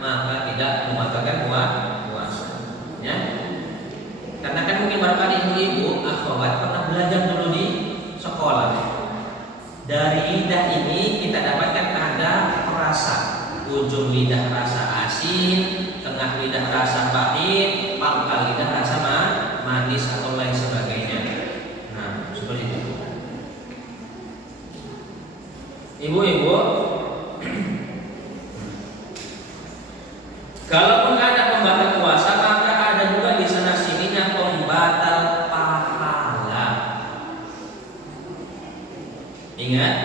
maka tidak membatalkan puasa. Ya. Karena kan mungkin barangkali ibu-ibu akhwat pernah belajar dulu di sekolah. Dari lidah ini kita dapatkan ada rasa. Ujung lidah rasa asin, tengah lidah rasa pahit, pangkal lidah rasa manis atau lain sebagainya. Nah, seperti itu. Ibu-ibu, kalaupun ada pembatal puasa, maka ada juga di sana sininya pembatal pahala. Ingat,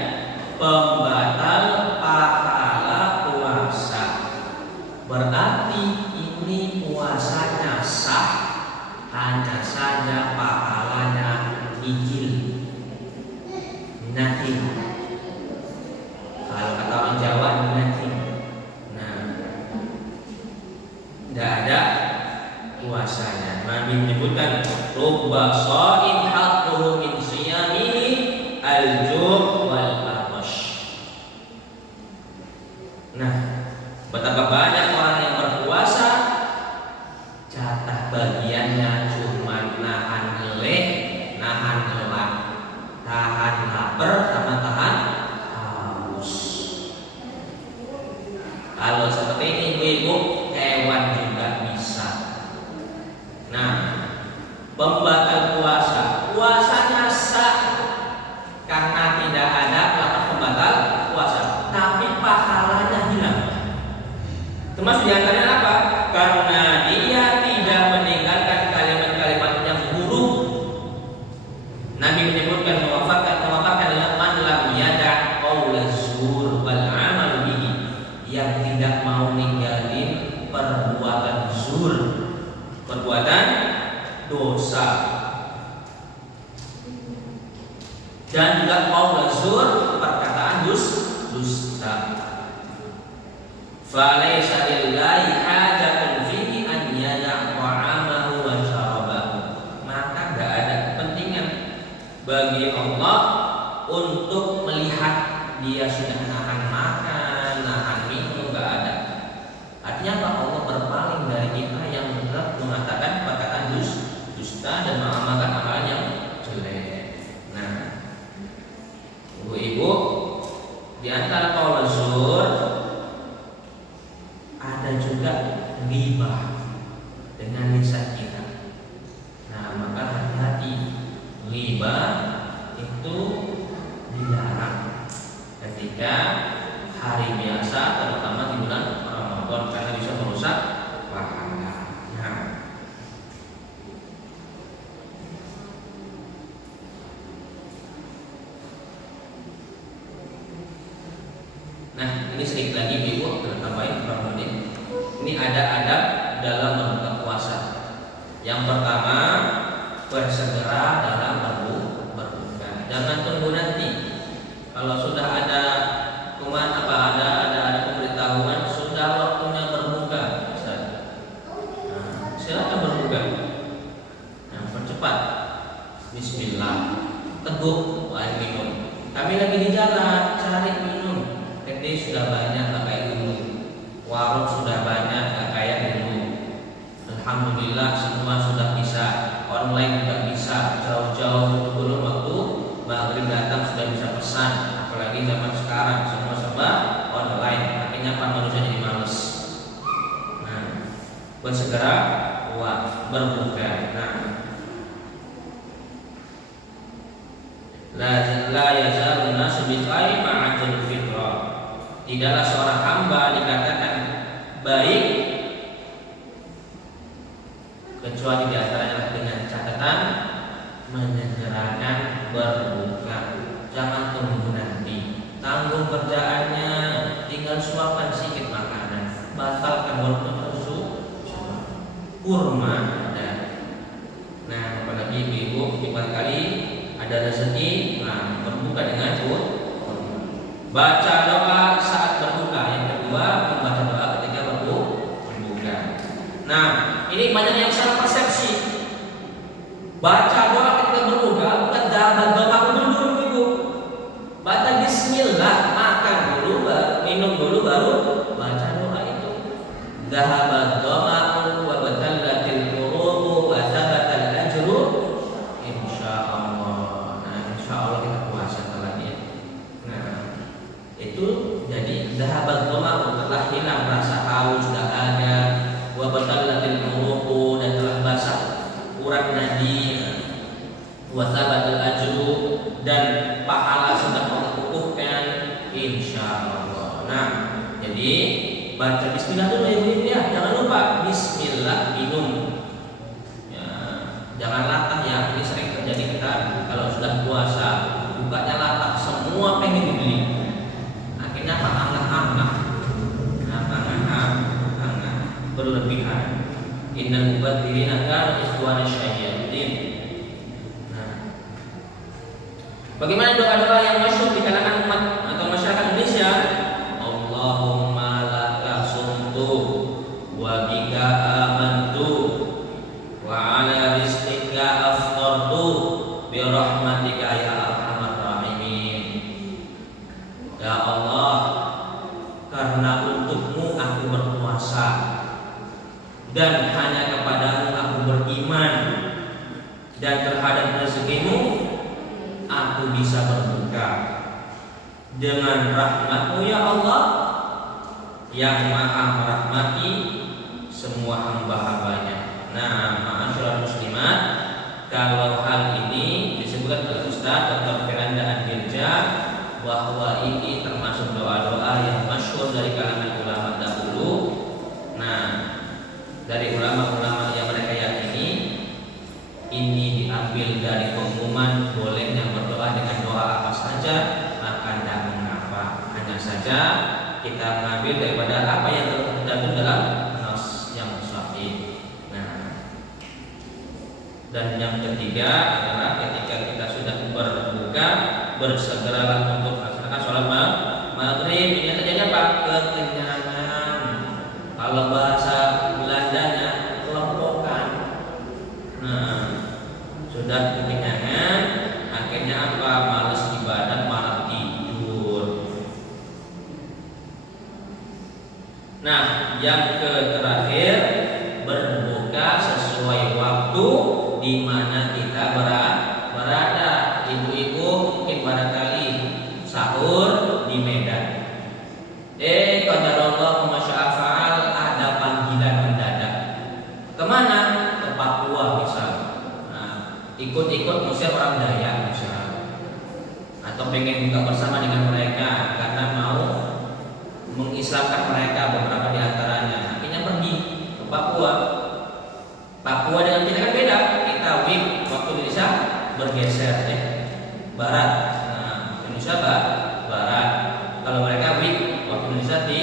pembatal pahala puasa. Berarti ini puasanya sah, hanya saja pahalanya kecil, nothing. Kalau kata orang Jawa, nothing. Nah, tidak ada puasanya. Nabi menyebutkan rubba sha'in hadduhu min siyamihi al-ju' wal atash. Nah, betapa banyak orang yang berpuasa jatah bagiannya cuma nahan ngeleh, nahan ngelak, tahan lapar sama tahan haus. Kalau seperti ini ibu-ibu, hewan juga bisa. Nah, pembatal puasa, puasanya sah karena tidak ada kata pembatal puasa, tapi pahalanya hilang. Termasuk diantaranya apa? Karena dia tidak meninggalkan kalimat-kalimat yang buruk. Nabi menyebutkan memaparkan adalah man lam yada' qaula zur wal amal bihi, yang tidak mau ninggalin perbuatan zur, perbuatan dosa, dan juga qaula zur, perkataan dusta. Falaysa lillahi hajatun fihi an yada' ta'amahu wa syarabahu. Maka tidak ada kepentingan bagi Allah untuk melihat dia sudah nahan makan, nahan minum, tidak ada. Artinya apa? Allah berpaling dari kita yang mengatakan perkataan dusta dan mengamalkan amalan yang jelek. Nah, ibu-ibu, di antara qaul zur ada juga riba dengan lisan kita. Nah, maka hati-hati, riba itu dilarang ketika hari biasa, terutama di bulan Ramadan, karena bisa merusak pahala. Nah, ini sedikit lagi ibu, kita tambahin kurang menit. Ini ada adab dalam berbuka puasa. Yang pertama, bersegera dalam berbuka. Jangan tunggu nanti. Kalau sudah ada ada pemberitahuan sudah waktunya berbuka, silakan berbuka. Nah, percepat. Bismillah. Teguk, air minum. Kami lagi di jalan, cari minum. Ini sudah banyak, tak kayak dulu. Warung sudah banyak, tak kayak dulu. Alhamdulillah semua sudah bisa. Online juga bisa. Jauh-jauh sebelum waktu maghrib datang sudah bisa pesan. Apalagi zaman sekarang semua serba online. Akhirnya apa, manusia jadi males. Nah, bersegera berbuka. Nah, la yazalun nasu bi khairin ma'ajil fitrah. Tidaklah seorang hamba dikatakan baik kecuali diantaranya dengan catatan menyegerakan berbuka. Jangan tunggu nanti, tanggung kerjaannya, tinggal suapkan sedikit makanan, batalkan walaupun kurma ada. Nah, apalagi ibu kali ada rezeki, nah berbuka dengan baca doa saat berbuka. Yang kedua, membaca doa ketika berbuka. Nah, ini banyak yang salah persepsi. Baca doa ketika berbuka bukan doa dulu ibu. Baca bismillah, makan dulu, minum dulu, baru baca doa itu. Dhahabat dhama'u wa batallatil qurubu wa thabatal ajru insyaallah. Nah, insyaallah kita puasa lagi. Nah, itu jadi dhahabat dhama'u, telah hilang rasa haus dahaga, wa batallatil qurubu, dan telah basah urat nadi, wa thabatal ajru, dan pahala sudah mengukuhkan insyaallah. Nah, jadi baca bismillah dulu ya, jangan lupa bismillah minum. Ya, jangan latah ya, ini sering terjadi kita kalau sudah puasa bukanya latah, semua pengen dibeli. Akhirnya apa? Angah berlebihan. Innal mubadzirina kanu ikhwana syayatin. Nah, bagaimana doa-doa yang masyhur di kalangan umat atau masyarakat Indonesia? Allahumma laka sumtu wa bika amantu wa ala rizqika aftartu bi rahmatika ya arhamar rahimin. Ya Allah, karena untukmu aku berpuasa dan hanya kepadamu aku beriman, dan terhadap rezekimu aku bisa berbuka. Dengan rahmatmu ya Allah yang maha merahmati semua hamba-hambanya. Nah, ma'asyiral muslimat, kalau hal ini disebutkan oleh Ustaz Dr. Firanda Andirja bahwa ini termasuk doa-doa yang masyhur dari kalangan ulama dahulu. Nah, dari ulama-ulama yang mereka yakini ini diambil dari pengumuman bolehnya berdoa dengan doa apa saja, maka tidak mengapa. Hanya saja kita mengambil daripada apa yang tercantum dalam nas yang sahih. Nah, dan yang ketiga adalah ketika kita sudah berbuka, bersegeralah untuk melaksanakan sholat maghrib. Ini terjadi apa? Kekenyangan. Kalau bahasa Belandanya kelompokan. Nah, sudah kekenyangan, akhirnya apa? Malas ibadah, malah tidur. Nah, yang terakhir, berbuka sesuai waktu di mana kita berada. Ibu-ibu mungkin barangkali sahur di Medan. Qadarullah masya Allah, ada panggilan mendadak. Kemana? Ke Papua misalnya. Nah, ikut-ikut musir orang Dayak misalnya. Atau pengen buka bersama dengan mereka karena mau mengislamkan mereka beberapa di antaranya. Akhirnya pergi ke Papua. Papua dengan kita kan beda. Kita waktu Indonesia bergeser barat. Nah, Indonesia barat. Kalau mereka waktu Indonesia di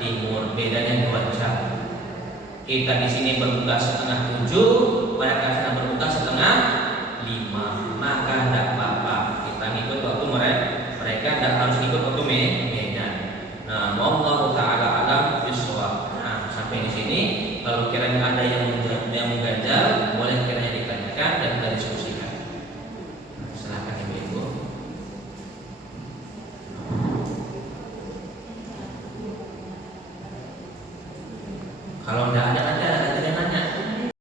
timur, bedanya 2 jam. Kita di sini berbuka setengah 7, mereka sedang berbuka setengah 5. Maka tidak apa-apa. Kita ngikut waktu mereka tidak harus ikut waktu Medan. Nah, wallahu taala alam bisawab. Nah, sampai di sini kalau kiranya ada yang mengganjal, boleh kiranya ditanyakan dan kita diskusikan. Silakan Ibu-ibu. Kalau tidak ada